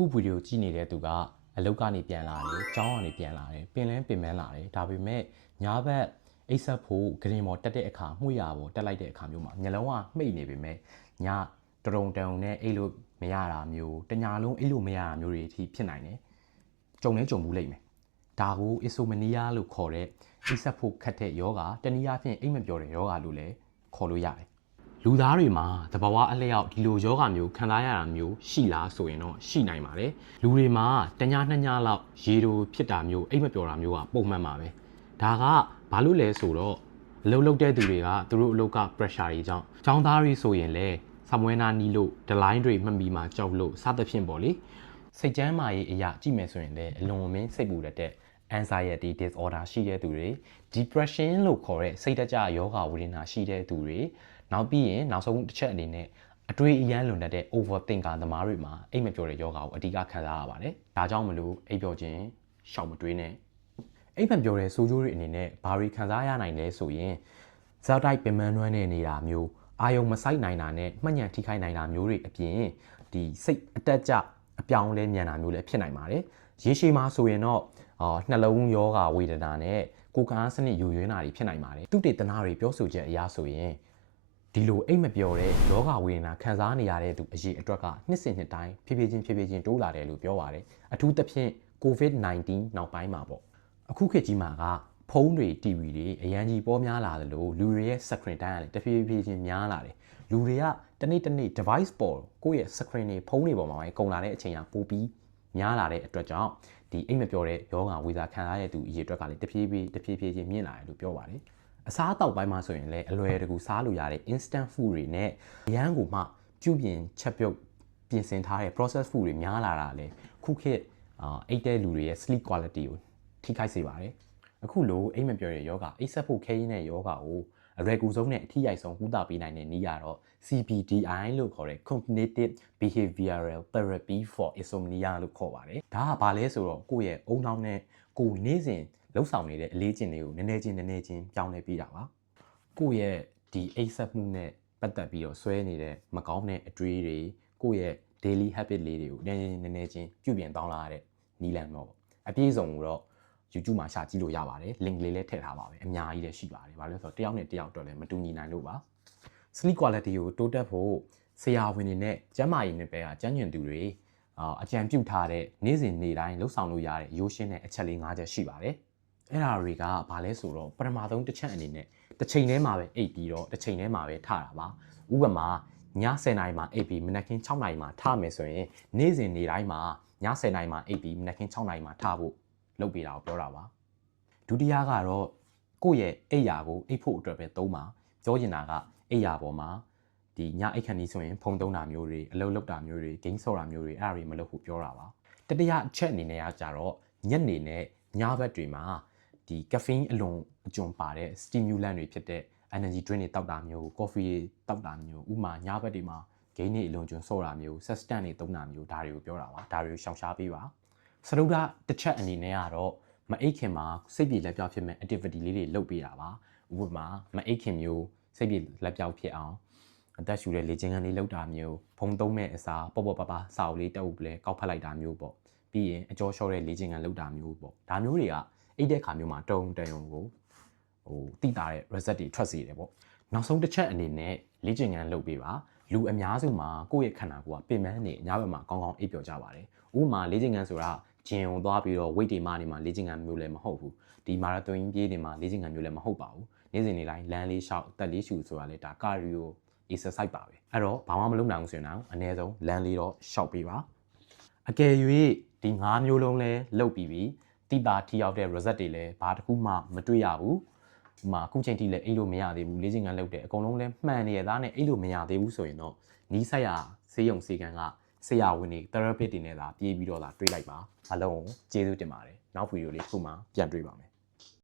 အခုဗီဒီယိုကြည့်နေတဲ့သူကအလုပ်ကနေပြန်လာတယ်။ကျောင်းကနေပြန်လာတယ်။ပင်မလာတယ်။ဒါပေမဲ့ညဘက်အိတ်ဆက်ဖို့ဂရင်မော်တက်တဲ့အခါမှုရပေါ်တက်လိုက်တဲ့အခါမျိုးမှာညလုံးကမှိတ်နေပေမဲ့ညတုံနဲ့အိတ်လို့မရတာမျိုးတညာလုံးအိတ်လို့မရတာမျိုးတွေအထိဖြစ်နိုင်တယ်။ကြုံဘူးလိမ့်မယ်။ဒါကိုအစ်ဆိုမနီးယားလို့ခေါ်တဲ့အိတ်ဆက်ဖို့ခက်တဲ့ယောဂတနည်းအားဖြင့်အိတ်မပြောတဲ့ယောဂလို့လည်းခေါ်လို့ရတယ်။လူသားတွေမှာသဘာဝအလျောက်ဒီလိုယောဂမျိုးခံစားရတာမျိုးရှိလားဆိုရင်တော့ရှိနိုင်ပါတယ်လူတွေမှာတည2ညလောက်ရေတိုဖြစ်တာမျိုးအိတ်မပျော်တာမျိုးကပုံမှန်ပါပဲဒါကဘာလို့လဲဆိုတော့အလုပ်လုပ်တဲ့သူတွေကသူတို့အလုပ်က pressure တွေကြောင့်ចောင်းသားတွေဆိုရင်လည်းဆမွေးနာနီးလို့ဒလိုင်းတွေမှတ်ပြီးမှကြောက်လို့စသဖြင့်ပေါ့လေစိတ်ကျန်းမာရေးအရာကြည့်မယ်ဆိုရင်လည်းအလွန်အမင်းစိတ်ပူတတ်တဲ့ anxiety disorder ရှိတဲ့သူတွေ depression လို့ခေါ်တဲ့စိတ်တကြယောဂဝေဒနာရှိတဲ့သူတွေနောက်ပြီးရင်နောက်ဆုံးတစ်ချက်အနေနဲ့အတွေးအယမ်းလွန်တတ်တဲ့ overthinker သမားတွေမှာအိတ်မပြောတဲ့ယောဂကိုအဓိကခံစားရပါတယ်။ဒါကြောင့်မလို့အိတ်ပြောခြင်းရှောင်မတွေးနဲ့အိတ်မပြောတဲ့ဆိုးကျိုးတွေအနေနဲ့ဘာတွေခံစားရနိုင်လဲဆိုရင်ဇာတ်တိုက်ပင်ပန်းနွမ်းနေနေတာမျိုးအာယုံမဆိုင်နိုင်တာနဲ့မှတ်ဉဏ်ထိခိုက်နိုင်တာမျိုးတွေအပြင်ဒီစိတ်အတက်ကြအပြောင်းလဲမြန်တာမျိုးလည်းဖြစ်နိုင်ပါတယ်။ရေရှည်မှာဆိုရင်တော့နှလုံးယောဂဝေဒနာနဲ့ကိုယ်ခံအားစနစ်ယိုယွင်းတာတွေဖြစ်နိုင်ပါတယ်။သူတေသနာတွေပြောဆိုချက်အရဆိုရင်ဒီလိုအိတ်မပြောတဲ့ယောဂဝေဒနာခံစားနေရတဲ့သူအရေးအတွက်ကနှစ်စဉ်နှစ်တိုင်းဖြည်းဖြည်းချင်းတိုးလာတယ်လို့ပြောပါတယ်အထူးသဖြင့် COVID-19 နောက်ပိုင်းမှာပေါ့အခုခေတ်ကြီးမှာကဖုန်းတွေ TV တွေအရန်ကြီးပေါများလာတယ်လို့လူတွေရဲ့ screen time ကလည်းတဖြည်းဖြည်းချင်းများလာတယ်လူတွေကတနေ့ device ပေါ်ကိုယ့်ရဲ့ screen တွေဖုန်းတွေပေါ်မှာပဲကုန်လာတဲ့အချိန်ကပိုပြီးများလာတဲ့အတွက်ကြောင့်ဒီအိတ်မပြောတဲ့ယောဂဝေဒနာခံစားရတဲ့သူအရေးအတွက်ကလည်းတဖြည်းဖြည်းချင်းမြင့်လာတယ်လို့ပြောပါတယ်အစားအသောက်ပိုင်းမှာဆိုရင်လည်းအလွယ်တကူစားလို့ရတဲ့ instant food တွေနဲ့အရန်ကိုမှပြုပြင်ချက်ပြုတ်ပြင်ဆင်ထားတဲ့ process food တွေများလာတာလေခုခေတ်အိတ်တဲ့လူတွေရဲ့ sleep quality ကိုထိခိုက်စေပါတယ်အခုလိုအိတ်မပြောတဲ့ယောဂအိတ်ဆက်ဖို့ခဲရင်းတဲ့ယောဂကိုအလွယ်ကူဆုံးနဲ့အထီးရိုက်ဆုံးကုသပေးနိုင်တဲ့နည်းကတော့ CBTI လို့ခေါ်တဲ့ Cognitive Behavioral Therapy for Insomnia လို့ခေါ်ပါတယ်ဒါကဘာလဲဆိုတော့ကိုယ့်ရဲ့အုံနောက်နဲ့ကိုယ်နေ့စဉ်လှုပ်ဆောင်နေတဲ့အလေးကျင့်တွေကိုနည်းနည်းချင်းပြောင်းလဲပေးတာပါကိုယ့်ရဲ့ဒီအိတ်ဆက်မှုနဲ့ပတ်သက်ပြီးတော့ဆွဲနေတဲ့မကောင်းတဲ့အတွေးတွေကိုယ့်ရဲ့ daily habit လေးတွေကိုနည်းနည်းချင်းပြုပြင်တောင်းလာရတဲ့နီးလန်းတော့အပြည့်စုံကိုတော့ YouTube မှာရှာကြည့်လို့ရပါတယ် link လေးလည်းထည့်ထားပါပဲအများကြီးလည်းရှိပါတယ်ဘာလို့လဲဆိုတော့တယောက်နဲ့တယောက်တော့လည်းမတူညီနိုင်လို့ပါ sleep quality ကိုတိုးတက်ဖို့ဆရာဝန်တွေနဲ့ကျန်းမာရေးနဲ့ပဲကျန်းကျင်သူတွေအကြံပြုထားတဲ့နေ့စဉ်နေ့တိုင်းလှုပ်ဆောင်လို့ရတဲ့ရိုးရှင်းတဲ့အချက်လေး၅ချက်ရှိပါတယ်အဲ့ဒါတွေကဘာလဲဆိုတော့ပထမဆုံးတစ်ချက်အနေနဲ့တစ်ချိန်တည်းမှာပဲအိပ်ပြီးတော့တစ်ချိန်တည်းမှာပဲထတာပါဥပမာည10:00နာရီမှာအိပ်ပြီးမနက်ခင်း6:00နာရီမှာထမယ်ဆိုရင်နေ့စဉ်နေ့တိုင်းမှာည10:00နာရီမှာအိပ်ပြီးမနက်ခင်း6:00နာရီမှာထဖို့လုပ်ပေးတာကိုပြောတာပါဒုတိယကတော့ကိုယ့်ရဲ့အိပ်ယာကိုအိပ်ဖို့အတွက်ပဲသုံးပါပြောချင်တာကအိပ်ယာပေါ်မှာဒီညအိပ်ခန်းကြီးဆိုရင်ဖုန်းသုံးတာမျိုးတွေအလုပ်လုပ်တာမျိုးတွေဂိမ်းဆော့တာမျိုးတွေအဲ့ဒါတွေမလုပ်ဖို့ပြောတာပါတတိယအချက်အနေနဲ့ကကြတော့ညနေနဲ့ညဘက်တွေမှာဒီ caffeine အလွန်အကျွံပါတဲ့ stimulant တွေဖြစ်တဲ့ energy drink တွေတောက်တာမျိုး coffee တွေတောက်တာမျိုးဥမာညဘက်တွေမှာ gain တွေအလွန်ကျွံဆော့တာမျိုး substance တွေသုံးတာမျိုးဒါတွေကိုပြောတာပါဒါတွေကိုရှောင်ရှားပေးပါစရုပ်တစ်ချက်အနေနဲ့ကတော့မအိတ်ခင်မှာစိတ်ပြေလက်ပြောက်ဖြစ်မဲ့ activity လေးတွေလုပ်ပေးတာပါဥပမာမအိတ်ခင်မျိုးစိတ်ပြေလက်ပြောက်ဖြစ်အောင်အသက်ရှူတဲ့လေ့ကျင့်ခန်းလေးလုပ်တာမျိုးဖုံသုံးမဲ့အစားပေါ့ပါစာအုပ်လေးတက်uppလဲကောက်ဖက်လိုက်တာမျိုးပေါ့ပြီးရင်အကြောလျှော့တဲ့လေ့ကျင့်ခန်းလုပ်တာမျိုးပေါ့ဒါမျိုးတွေကအိတ်တဲ့ခါမျိုးမှာတုံကိုတိတာတဲ့ result တွေထွက်စေတယ်ပေါ့နောက်ဆုံးတစ်ချက်အနေနဲ့လေ့ကျင့်ခန်းလုပ်ပေးပါလူအများစုမှာကိုယ့်ရဲ့ခန္ဓာကိုယ်ကပင်ပန်းနေညဘက်မှာကောင်းကောင်းအိပ်ပျော်ကြပါတယ်ဥပမာလေ့ကျင့်ခန်းဆိုတာဂျင်ုံသွားပြီးတော့ weight တွေမှနေမှာလေ့ကျင့်ခန်းမျိုးလည်းမဟုတ်ဘူးဒီမာရသွန်ပြေးနေမှာလေ့ကျင့်ခန်းမျိုးလည်းမဟုတ်ပါဘူးနေ့စဉ်နေ့တိုင်းလမ်းလေးလျှောက်အသက်လေးရှူဆိုတာလေဒါ cardio exercise ပါပဲအဲ့တော့ဘာမှမလုပ်နိုင်ဘူးဆိုရင်တော့အနည်းဆုံးလမ်းလေးတော့လျှောက်ပေးပါအကယ်၍ဒီ၅မျိုးလုံးလဲလုပ်ပြီးပြီတိတာထိရောက်တဲ့ result တွေလည်းဘာတစ်ခုမှမတွေ့ရဘူးဒီမှာအခုချိန်ထိလည်းအိတ်လို့မရသေးဘူးလေ့ကျင့်ခန်းလုပ်တယ်အကုန်လုံးလည်းမှန်နေရသားနဲ့အိတ်လို့မရသေးဘူးဆိုရင်တော့နီးစပ်ရာဆေးရုံဆေးကန်းကဆရာဝန်တွေ therapist တွေနဲ့သာပြေးပြီးတော့လာတွေ့လိုက်ပါအားလုံးကျေးဇူးတင်ပါတယ်နောက်ဗီဒီယိုလေးတစ်ခုမှပြန်တွေ့ပါမယ်